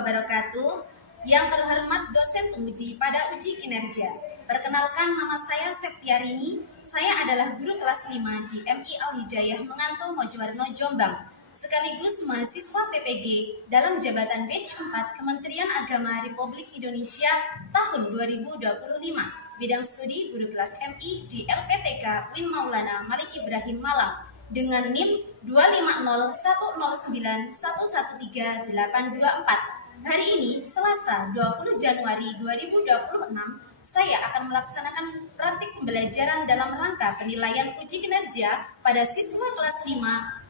wabarakatuh. Yang terhormat dosen penguji pada uji kinerja. Perkenalkan, nama saya Septiarini. Saya adalah guru kelas 5 di MI Al-Hidayah Menganto Mojowarno Jombang, sekaligus mahasiswa PPG dalam jabatan batch 4 Kementerian Agama Republik Indonesia tahun 2025, bidang studi guru kelas MI di LPTK Win Maulana Malik Ibrahim Malang dengan NIM 25010911384. Hari ini, Selasa 20 Januari 2026, saya akan melaksanakan praktik pembelajaran dalam rangka penilaian uji kinerja pada siswa kelas 5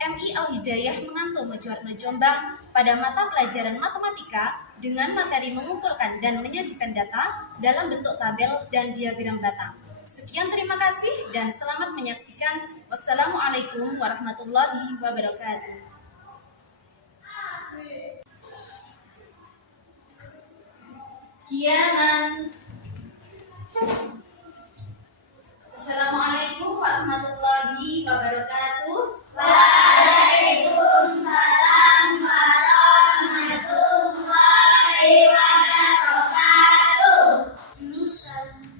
MI Al-Hidayah Menganto Mojowarno Jombang pada mata pelajaran matematika dengan materi mengumpulkan dan menyajikan data dalam bentuk tabel dan diagram batang. Sekian, terima kasih dan selamat menyaksikan. Wassalamualaikum warahmatullahi wabarakatuh. Kianan. Assalamualaikum warahmatullahi wabarakatuh. Waalaikumsalam warahmatullahi wabarakatuh. Jurusan.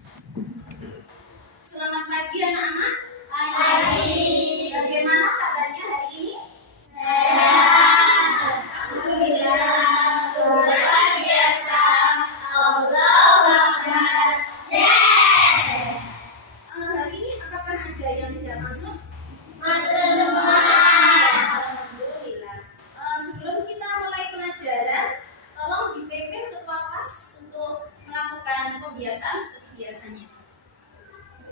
Selamat pagi anak-anak. Pagi. Bagaimana kabarnya hari ini? Sehat. Alhamdulillah. Luar biasa. Allahu Akbar. Yes. Hari ini apakah ada yang tidak masuk? Masuk semua. Alhamdulillah. Sebelum kita mulai pelajaran, tolong dipimpin ketua kelas untuk melakukan pembiasaan seperti biasanya.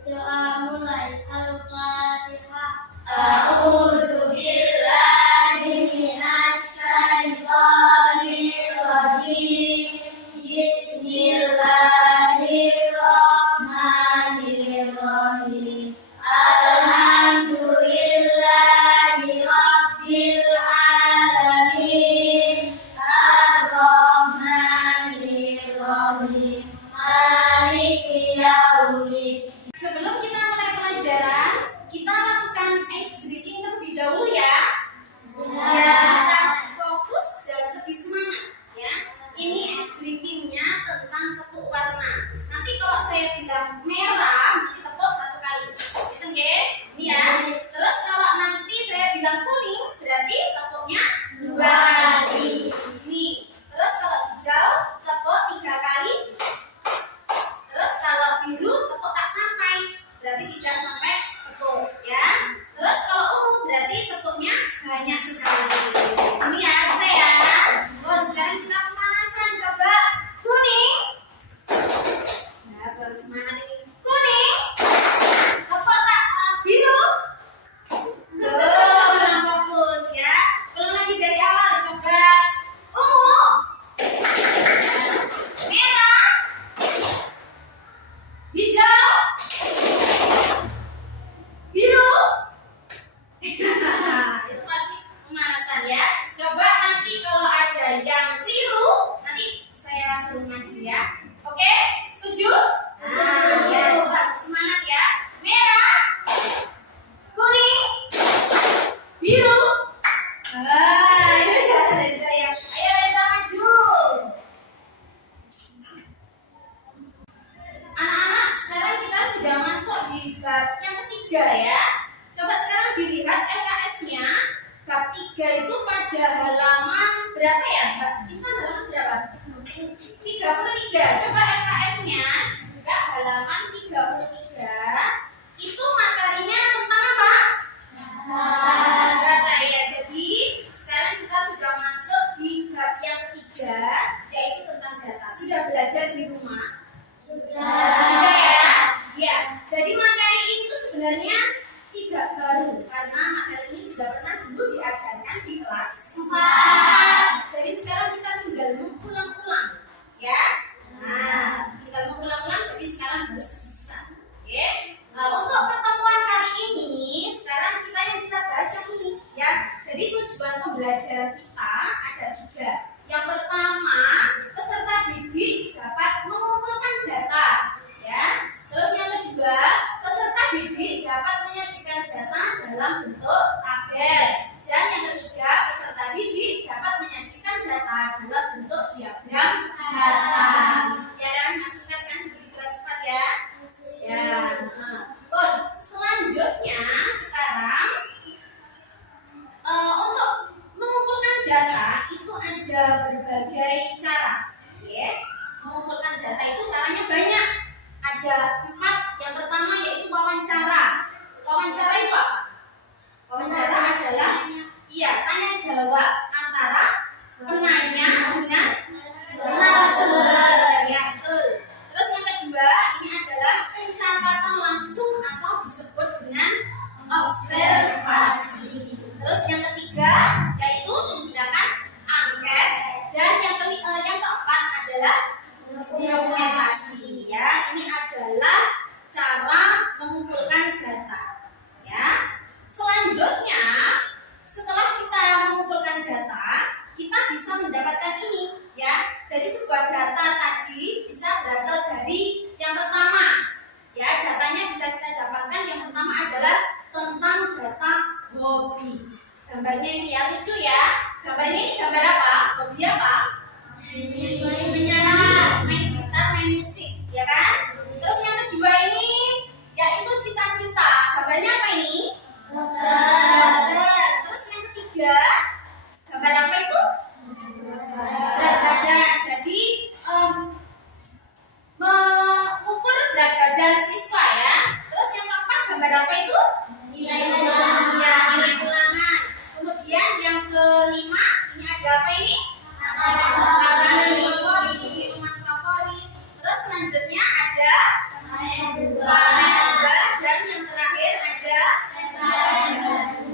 Doa mulai. Al-Fatihah. A'udzu billahi minasy syaithanir rajim. Bismillahirrahmanirrahim. Alhamdulillahi rabbil alamin. Ar-Rahmanir-Rahim. Maliki yaumiddin. Sebelum kita mulai pelajaran, kita lakukan ice breaking terlebih dahulu ya. Biar kita fokus dan lebih semangat ya. Ini ice breakingnya tentang tepuk warna. Nanti kalau saya bilang merah, nanti tepuk satu kali. Gitu nggih? Ini ya. Terus kalau nanti saya bilang kuning, berarti tepuknya dua kali. Ini. Terus kalau hijau, tepuk 3 kali. Terus kalau biru, tepuk tak sampai, berarti tidak sampai tepuk ya. Terus kalau ungu berarti tepuknya banyak sekali. Ini ya, bisa ya. Oh, sekarang kita pemanasan. Coba kuning. Nah, baru semangat ini. Kuning. Tepuk tak biru. Kurang fokus ya. Ulang lagi dari awal. Coba ungu. Merah. Hijau. Biru. Itu pasti pemanasan ya. Coba nanti kalau ada yang keliru, nanti saya suruh maju ya. Oke? Setuju? Nah, ya, coba semangat ya. Merah. Kuning. Biru. Ini kata dari saya. Ayo Reza maju. Anak-anak, sekarang kita sudah masuk di bab yang ketiga ya. Coba sekarang dilihat LKS-nya. Bab 3 itu pada halaman berapa ya? Kita halaman berapa? 33. Coba LKS-nya buka halaman 33. Itu materinya tentang apa? Data ya. Jadi sekarang kita sudah masuk di bab yang ketiga, yaitu tentang data. Sudah belajar di rumah? Sudah ya? Ya, jadi materi ini tuh sebenarnya tidak baru karena materi ini sudah pernah dulu diajarkan di kelas 4. Jadi sekarang kita tinggal mengulang-ulang ya. Nah, tinggal mengulang-ulang, jadi sekarang harus bisa. Oke? Nah, untuk pertemuan kali ini, sekarang yang kita bahas yang ini ya. Jadi tujuan pembelajaran kita ada 3. Yang pertama, peserta didik dapat mengumpulkan data ya. Terus yang kedua, peserta didik dapat menyajikan data dalam bentuk tabel. Dan yang ketiga, peserta didik dapat menyajikan data dalam bentuk diagram. gambarnya ini ya, lucu ya. Gambar ini gambar apa? Hobi apa? Menyanyi, main gitar, main musik, ya kan? Terus yang kedua ini yaitu cita-cita. Gambarnya apa ini? Dokter. Terus yang ketiga gambar apa itu? Berat badan. Jadi mengukur berat badan siswa ya. Terus yang keempat gambar apa itu? Ya, nilai ulangan. Kemudian yang kelima ini ada apa ini? Makanan favorit, minuman favorit. Terus selanjutnya ada dan yang terakhir ada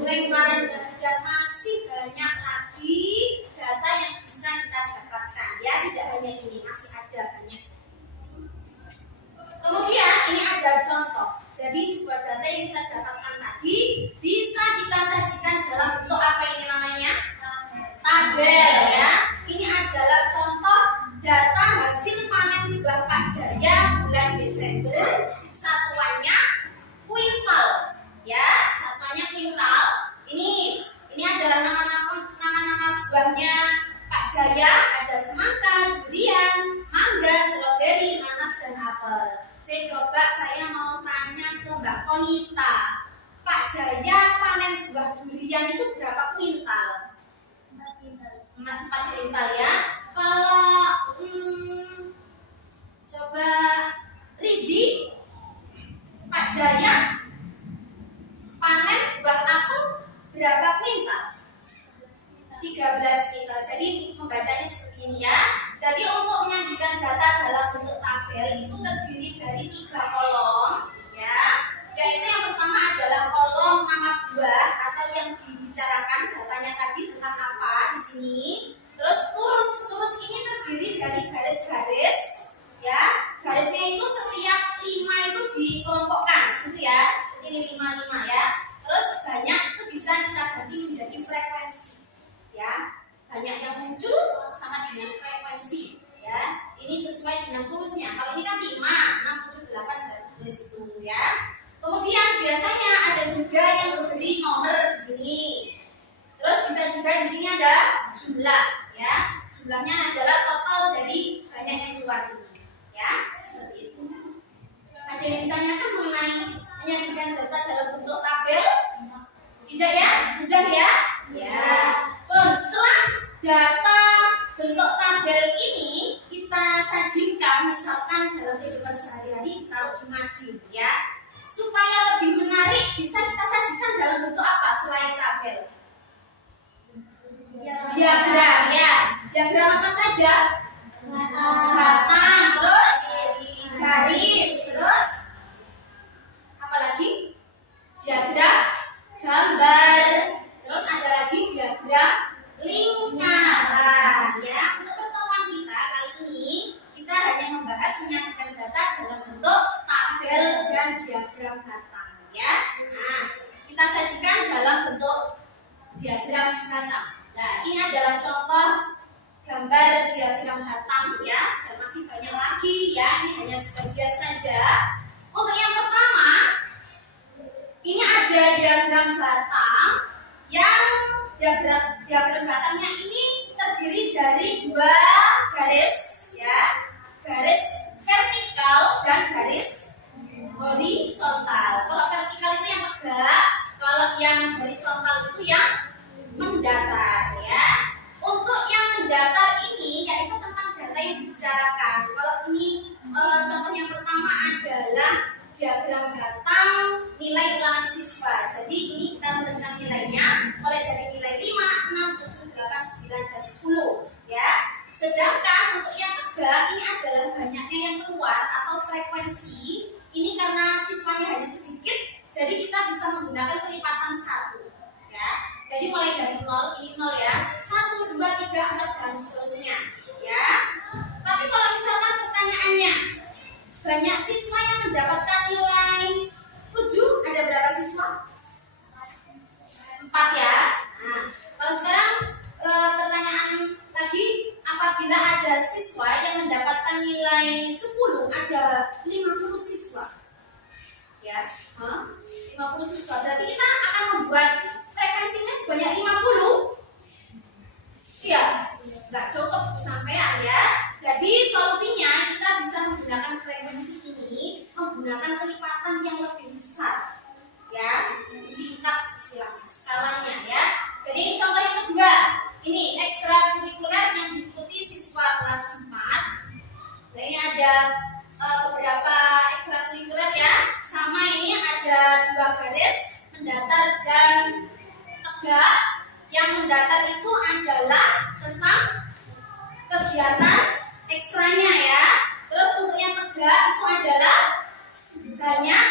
lemparan batu, dan masih banyak lagi data yang bisa kita dapatkan ya, tidak hanya ini, masih ada banyak. Kemudian ini ada contoh. Jadi sebuah data yang kita dapatkan tadi bisa kita sajikan dalam bentuk apa ini namanya? Tabel ya. Ini adalah contoh data hasil panen buah Pak Jaya bulan Desember. Satuannya kuintal ya, satuannya kuintal. Ini adalah nama-nama buahnya Pak Jaya, ada semangka, durian, mangga, stroberi, nanas dan apel. Saya mau tanya ke Mbak Konita. Pak Jaya panen buah durian itu berapa kuintal? 4 kuintal ya. Kalau coba Rizi, Pak Jaya panen buah apel berapa kuintal? 13 kuintal. Jadi membacanya seperti ini ya. Jadi untuk menyajikan data dalam bentuk tabel itu terdiri dari 3 kolom ya. Yaitu yang pertama adalah kolom nama buah atau yang dibicarakan datanya tadi tentang apa di sini. Terus kurus ini terdiri dari garis-garis ya. Garisnya itu setiap 5 itu dikelompokkan gitu ya. Seperti ini 5 ya. Terus banyak itu bisa kita ganti menjadi frekuensi ya. Banyak yang muncul sama dengan frekuensi ya. Ini sesuai dengan kurusnya. Kalau ini kan 5, 6, 7, 8 dan tulis itu ya. Kemudian biasanya ada juga yang memberi nomor di sini. Terus bisa juga di sini ada jumlah ya. Jumlahnya adalah total dari banyak yang keluar ini ya. Seperti itu. Ada yang ditanyakan mengenai menyajikan data dalam bentuk tabel? Tidak ya? Mudah ya? Ya. Setelah data bentuk tabel ini kita sajikan, misalkan dalam kehidupan sehari-hari ditaruh di mading ya. Supaya lebih menarik bisa kita sajikan dalam bentuk apa selain tabel? Diagram ya. Diagram apa saja? Batang, terus garis, terus apa lagi? Diagram gambar. Terus ada lagi diagram lingkaran ya. Untuk pertemuan kita kali ini kita hanya membahas menyajikan data dalam bentuk tabel dan diagram batang ya. Nah, kita sajikan dalam bentuk diagram batang. Nah, ini adalah contoh gambar diagram batang ya. Dan masih banyak lagi ya. Ini hanya sebagian saja. Untuk yang pertama, ini ada diagram batang yang diagram batangnya ini terdiri dari 2 garis ya. Garis vertikal dan garis horizontal. Kalau vertikal itu yang tegak, kalau yang horizontal itu yang mendatar ya. Untuk yang mendatar ini yaitu tentang data yang dibicarakan. Kalau ini contoh yang pertama adalah diagram batang nilai ulangan siswa. Jadi ini kita tuliskan nilainya mulai dari nilai 5, 6, 7, 8, 9, dan 10 ya. Sedangkan untuk yang tegak ini adalah banyaknya yang keluar atau frekuensi. Ini karena siswanya hanya sedikit, jadi kita bisa menggunakan pelipatan 1 ya. Jadi mulai dari 0, ini 0 ya, 1, 2, 3, 4 dan seterusnya ya. Tapi kalau misalkan pertanyaannya banyak siswa yang mendapatkan nilai 7, ada berapa siswa? 4 ya. Nah, kalau sekarang pertanyaan lagi, apabila ada siswa yang mendapatkan nilai 10, ada 50 siswa ya. 50 siswa, berarti kita akan membuat frekuensinya sebanyak 50 dua garis mendatar dan tegak. Yang mendatar itu adalah tentang kegiatan ekstranya ya. Terus untuk yang tegak itu adalah banyak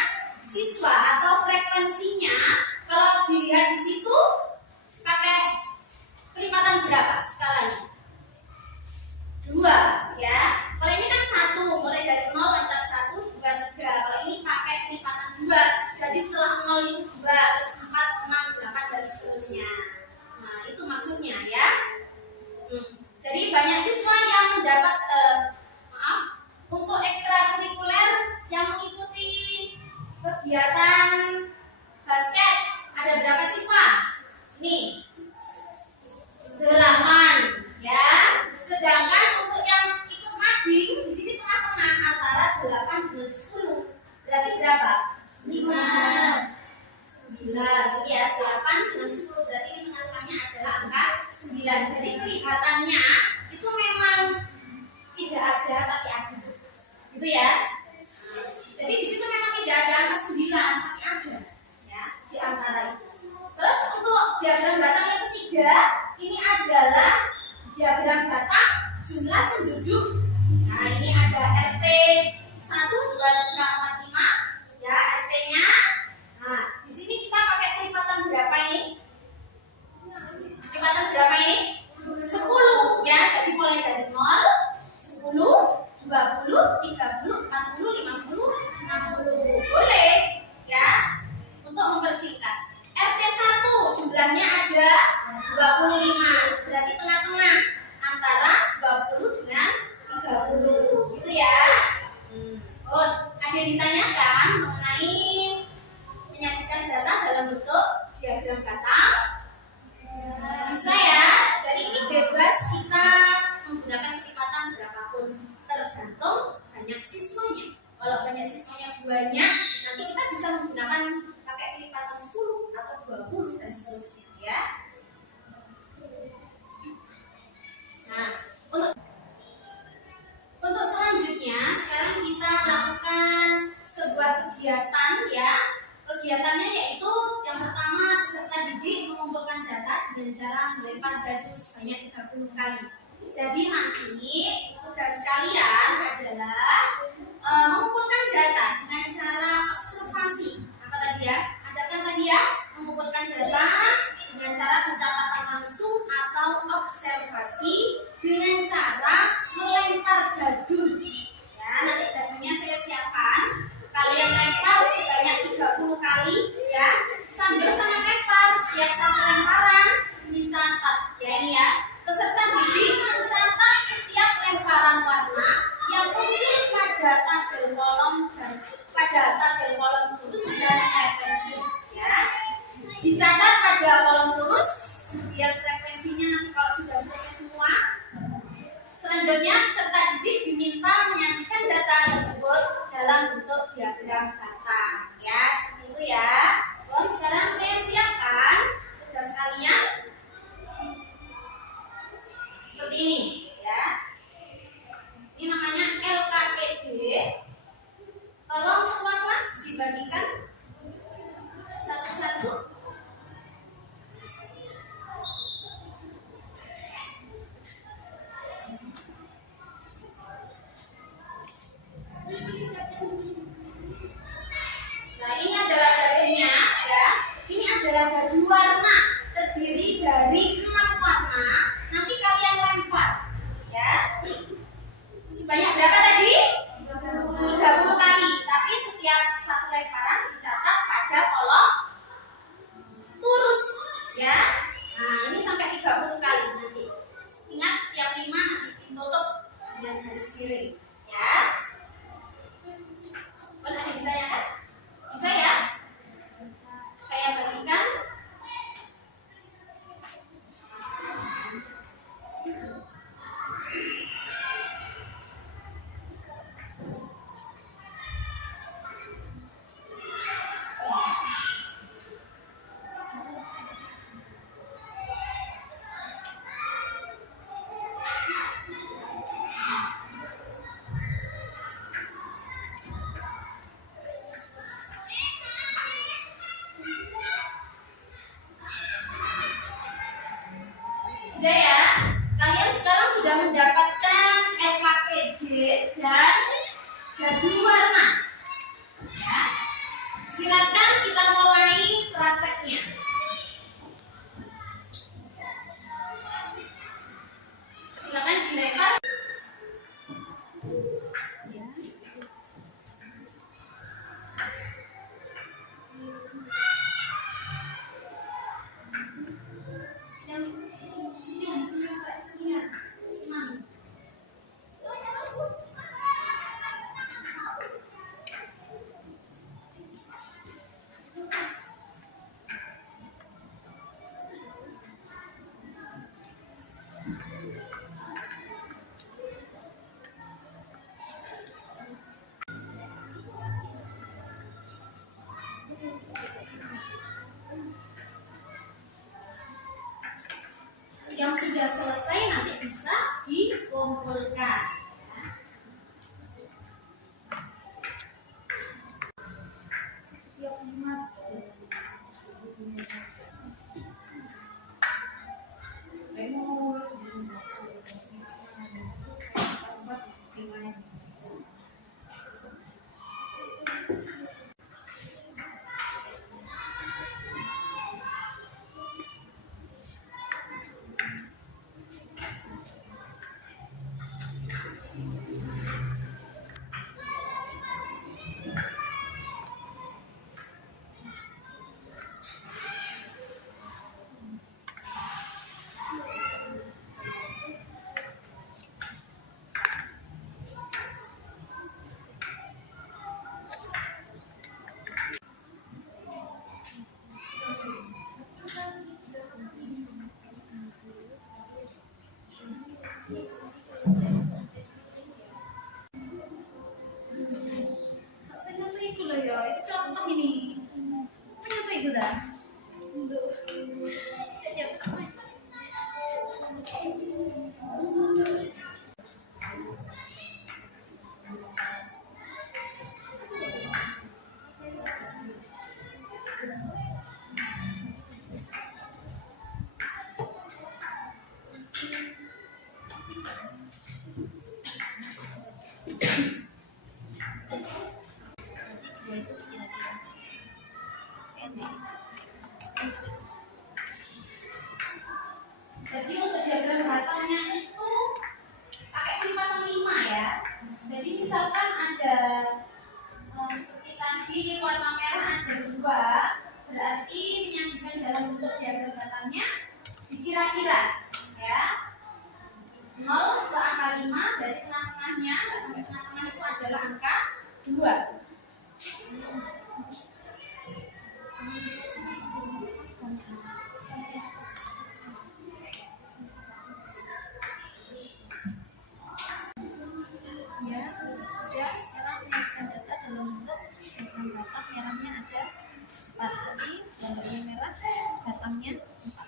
siswa atau frekuensinya. Kalau dilihat di situ pakai kelipatan berapa skalanya? 2 ya. Kalau ini kan 1, mulai dari 0 loncat 1, 2, 3. Kalau ini pakai kelipatan 2. Jadi setelah 0 itu 2, terus 4, 6, 8 dan seterusnya. Nah, itu maksudnya ya. Jadi banyak siswa yang mendapat untuk ekstrakurikuler yang mengikuti kegiatan basket. Ada berapa siswa? Nih 8 ya. Sedangkan untuk yang ikut mading di sini tengah-tengah antara 8 dengan 10. Berarti berapa? 5, 9 ya. 8 dengan 10 berarti ini tengah-tengahnya adalah angka 9. Jadi kelihatannya itu memang tidak ada tapi ada. Gitu ya. Jadi di situ memang tidak ada angka 9 tapi ada ya di antara itu. Terus untuk diagram batang yang ketiga, ini adalah diagram batang jumlah penduduk. Nah, ini ada RT 1, 2, 3, 4, 5 ya RT-nya. Nah, di sini kita pakai kelipatan berapa ini? Kelipatan berapa ini? 10 ya. Jadi mulai dari 0, 10, 20, 30, 40, 50, 60. Boleh ya untuk mempersingkat. RT 1 jumlahnya ada 25. Berarti tengah-tengah antara 20 dengan 30. Gitu ya. Oh, ada yang ditanyakan mengenai menyajikan data dalam bentuk diagram batang? Bisa ya. Jadi ini bebas kita menggunakan kelipatan berapapun, tergantung banyak siswanya. Kalau banyak siswanya banyak, nanti kita bisa menggunakan pakai kelipatan 10 atau 20 dan seterusnya ya. Nah, untuk selanjutnya sekarang kita lakukan sebuah kegiatan ya. Kegiatannya yaitu yang pertama peserta didik mengumpulkan data dengan cara melempar dadu sebanyak 30 kali. Jadi nanti tugas kalian adalah mengumpulkan data dengan cara observasi. Apa tadi ya? Ada kan tadi ya? Mengumpulkan data dengan cara pencatatan langsung atau observasi dengan cara melempar dadu. Ya, nanti dadunya saya siapkan. Kalian lempar sebanyak 30 kali ya. Sambil sama lempar, setiap satu lemparan dicatat ya ini ya. Peserta didik mencatat setiap lemparan warna yang muncul pada tabel kolom terus dan frekuensi ya. Dicatat pada kolom terus, kemudian frekuensinya nanti kalau sudah selesai semua. Selanjutnya peserta didik diminta menyajikan data tersebut dalam bentuk diagram batang ya, seperti itu ya. Sekarang saya dan gaduh warna. Ya. Silakan kita mulai prakteknya. Silakan dilempar. Yang sudah selesai nanti bisa dikumpulkan. Itu contoh ini. Apa itu dah? Saya semua. Jadi untuk diagram batangnya itu pakai kelipatan 5 ya. Jadi misalkan ada seperti tadi warna merah ada 2, berarti menyajikan dalam bentuk diagram batangnya dikira-kira ya. 0 ke angka 5 dari tengah-tengahnya sampai tengah-tengah itu adalah angka 2. Ya, sudah. Sekarang menyajikan data dalam bentuk diagram batang. Merahnya ada 4, tadi gambarnya merah, batangnya 4.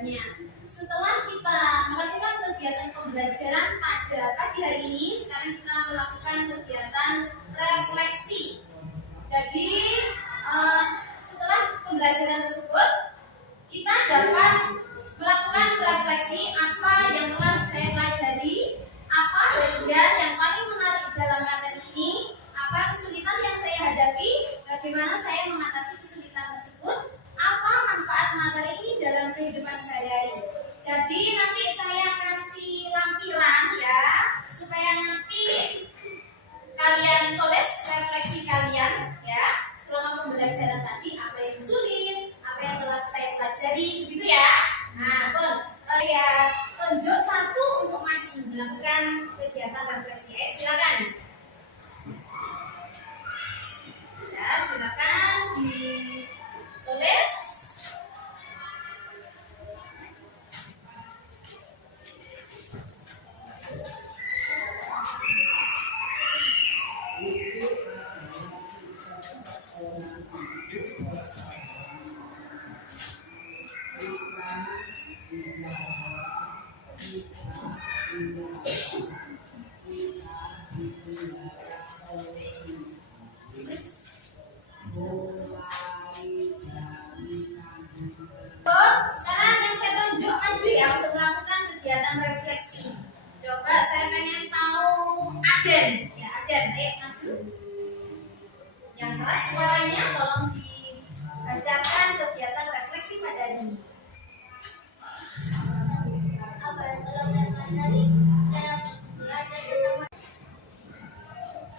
pembelajarannya. Setelah kita melakukan kegiatan pembelajaran pada pagi hari ini, sekarang kita melakukan kegiatan refleksi. Jadi setelah pembelajaran tersebut, kita dapat melakukan refleksi apa yang telah saya pelajari, apa bagian yang paling menarik dalam materi ini, apa kesulitan yang saya hadapi, bagaimana saya mengatasi kesulitan tersebut, apa manfaat materi ini dalam kehidupan sehari-hari. Jadi nanti saya kasih lampiran ya, supaya nanti kalian tulis refleksi kalian ya selama pembelajaran tadi, apa yang sulit, apa yang telah saya pelajari, begitu ya. Nah, saya tunjuk satu untuk maju melakukan kegiatan refleksi. Silakan. Ya, silakan ditulis. Sekarang yang saya tunjuk maju ya untuk melakukan kegiatan refleksi. Coba saya pengen tahu Aden. Ya Aden, ayo maju. Yang keras suaranya tolong dibacakan kegiatan refleksi pada hari ini. Apa yang telah saya pelajari? Saya belajar tentang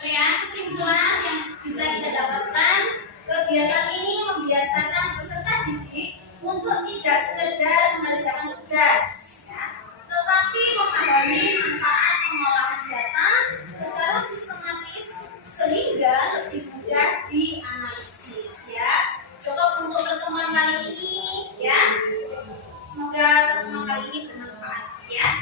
Ya, kesimpulan yang bisa kita dapatkan, kegiatan ini membiasakan peserta didik untuk tidak sekedar mengerjakan tugas, ya, tetapi memahami manfaat pengolahan data secara sistematis sehingga lebih mudah dianalisis. Ya, cukup untuk pertemuan kali ini. Ya, semoga pertemuan kali ini bermanfaat. Ya.